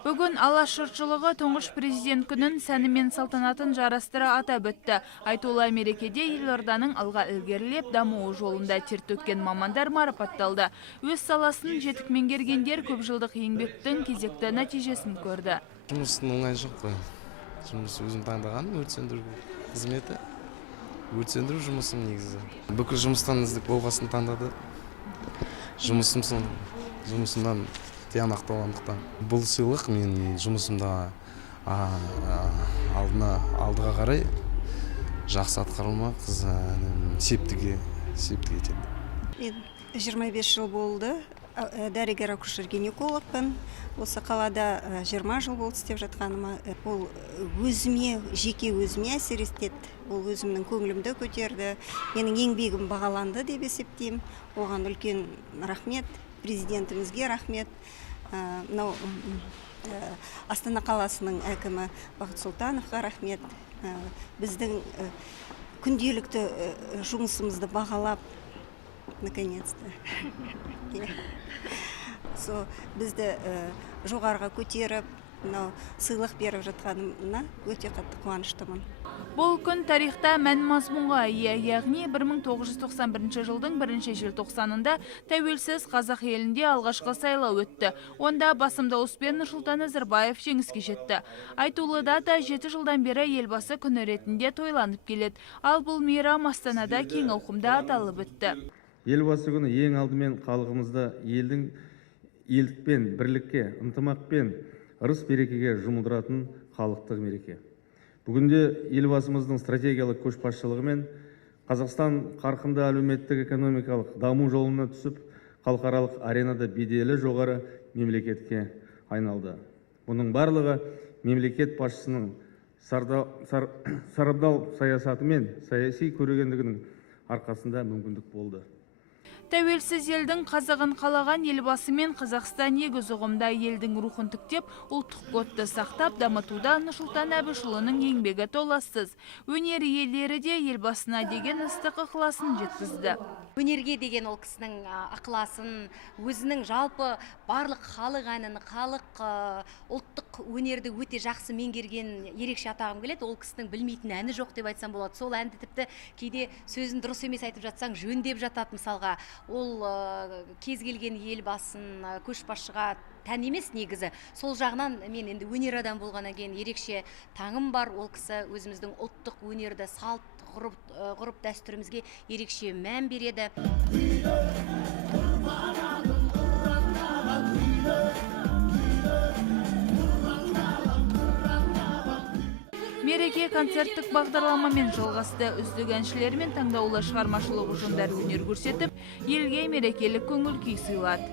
Бүгін Алаш жұртшылығы тұңғыш президент күнін сәні мен салтанатын жарастыра атап өтті. Айтулы мерекеде елорданың алға ілгерілеп дамуы жолында тер төккен мамандар марапатталды. Өз саласын жетік меңгергендер көп жылдық еңбектің кезекті нәтижесін көрді. Жұмыстың оңай жоқ қой. Жұмыс өзім таңдаған өрт сөндіру қызметі. Өрт сөндіру жұмысым негізі. Бүкіл жұмыстан іздік болғасын таңдады. Жұмысымдан тиянақты болғандықтан. Бұл сыйлық мен жұмысымда алдыға қарай жақсы атқарылма септіге етеді. Мен 25 жыл болды. Дәрігер акушер-гинекологпын. Осы қалада 20 жыл болды істеп жатқаныма. Ол жеке өзіме әсер етеді. Ол өзімнің көңілімді көтерді. Менің еңбегім бағаланды деп есептеймін. Оған үлкен рахмет, президентімізге рахмет. Астана қаласының әкімі Бақыт Сұлтановқа рахмет. Біздің күнделікті жұмысымызды бағалап, наконец-то. Бізді жоғарға көтеріп, сыйлық беріп жатқанына өте қатты қуаныштымын. Бұл күн тарихта мән мазмұнға ие, яғни 1991 жылдың 1 желтоқсанында тәуелсіз қазақ елінде алғашқы сайлау өтті. Онда басым дауыспен Нұрсұлтан Назарбаев жеңіске жетті. Айтулы дата 7 жылдан бері елбасы күні ретінде тойланып келеді. Ал бұл мейрам Астанада кең ауқымда аталып өтті. Елбасы күні ең алдымен халқымызды елдікпен, бірлікке, ынтымақпен, ырыс берекеге жұмылдыратын халықтық мереке. Бүгінде елбасымыздың стратегиялық көшбасшылығымен Қазақстан қарқынды әлеуметтік экономикалық даму жолына түсіп, халықаралық аренада беделі жоғары мемлекетке айналды. Бұның барлығы мемлекет басшысының сарабдал саясаты мен саяси көрегендігінің арқасында мүмкіндік болды. Тәуелсіз елдің қазағын қалаған елбасы мен Қазақстан егіз ұғымда елдің рухын тіктеп, ұлттық кодты сақтап, дамытуда Нұрсұлтан Әбішұлының еңбегі толассыз. Өнер иелері де елбасына деген ыстық ықыласын жеткізді. Өнерге деген ол кісінің ықыласын, өзінің жалпы барлық халық әнін, халық ұлттық өнерді өте жақсы меңгерген ерекше атағым келеді. Ол кісінің білмейтін әні жоқ деп айтсам болады. Сол әнді тіпті кейде сөзін дұрыс емес айтып жатсаң жөндеп жатады мысалға. Ол кез келген елбасын көшбасшыға тән емес негізі. Сол жағынан мен енді өнер адам болғаннан кейін ерекше таңым бар. Ол кісі өзіміздің ұлттық өнерді, салт, ғұрып дәстүрімізге ерекше мән береді. Мереке концерттік бағдарламамен жалғасты. Үздік әншілер мен таңдаулы шығармашылық ұжымдары өнер көрсетіп, елге мерекелік көңіл күй сыйлады.